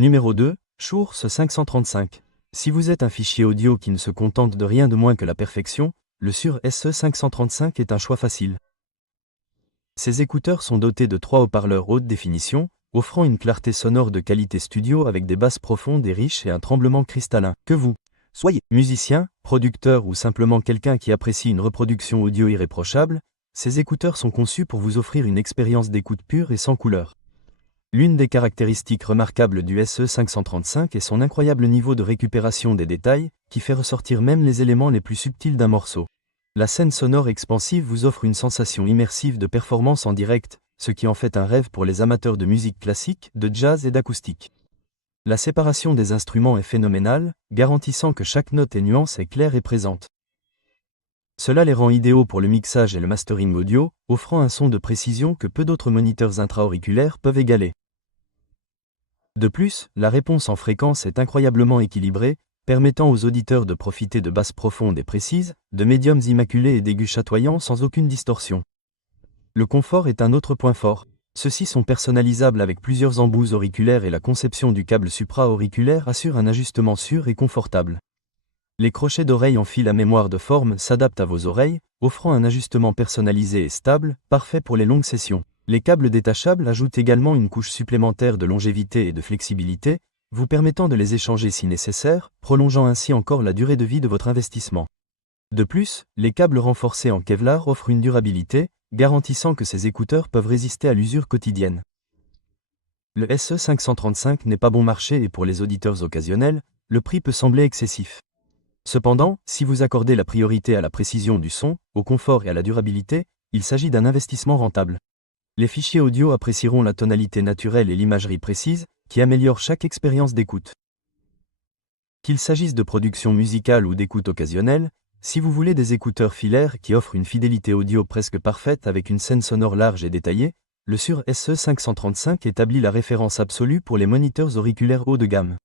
Numéro 2, Shure SE535. Si vous êtes un fichier audio qui ne se contente de rien de moins que la perfection, le Shure SE535 est un choix facile. Ces écouteurs sont dotés de 3 haut-parleurs haute définition, offrant une clarté sonore de qualité studio avec des basses profondes et riches et un tremblement cristallin. Que vous soyez musicien, producteur ou simplement quelqu'un qui apprécie une reproduction audio irréprochable, ces écouteurs sont conçus pour vous offrir une expérience d'écoute pure et sans couleur. L'une des caractéristiques remarquables du SE535 est son incroyable niveau de récupération des détails, qui fait ressortir même les éléments les plus subtils d'un morceau. La scène sonore expansive vous offre une sensation immersive de performance en direct, ce qui en fait un rêve pour les amateurs de musique classique, de jazz et d'acoustique. La séparation des instruments est phénoménale, garantissant que chaque note et nuance est claire et présente. Cela les rend idéaux pour le mixage et le mastering audio, offrant un son de précision que peu d'autres moniteurs intra-auriculaires peuvent égaler. De plus, la réponse en fréquence est incroyablement équilibrée, permettant aux auditeurs de profiter de basses profondes et précises, de médiums immaculés et d'aigus chatoyants sans aucune distorsion. Le confort est un autre point fort. Ceux-ci sont personnalisables avec plusieurs embouts auriculaires et la conception du câble supra-auriculaire assure un ajustement sûr et confortable. Les crochets d'oreilles en fil à mémoire de forme s'adaptent à vos oreilles, offrant un ajustement personnalisé et stable, parfait pour les longues sessions. Les câbles détachables ajoutent également une couche supplémentaire de longévité et de flexibilité, vous permettant de les échanger si nécessaire, prolongeant ainsi encore la durée de vie de votre investissement. De plus, les câbles renforcés en Kevlar offrent une durabilité, garantissant que ces écouteurs peuvent résister à l'usure quotidienne. Le SE535 n'est pas bon marché et pour les auditeurs occasionnels, le prix peut sembler excessif. Cependant, si vous accordez la priorité à la précision du son, au confort et à la durabilité, il s'agit d'un investissement rentable. Les fichiers audio apprécieront la tonalité naturelle et l'imagerie précise, qui améliorent chaque expérience d'écoute. Qu'il s'agisse de production musicale ou d'écoute occasionnelle, si vous voulez des écouteurs filaires qui offrent une fidélité audio presque parfaite avec une scène sonore large et détaillée, le Shure SE535 établit la référence absolue pour les moniteurs auriculaires haut de gamme.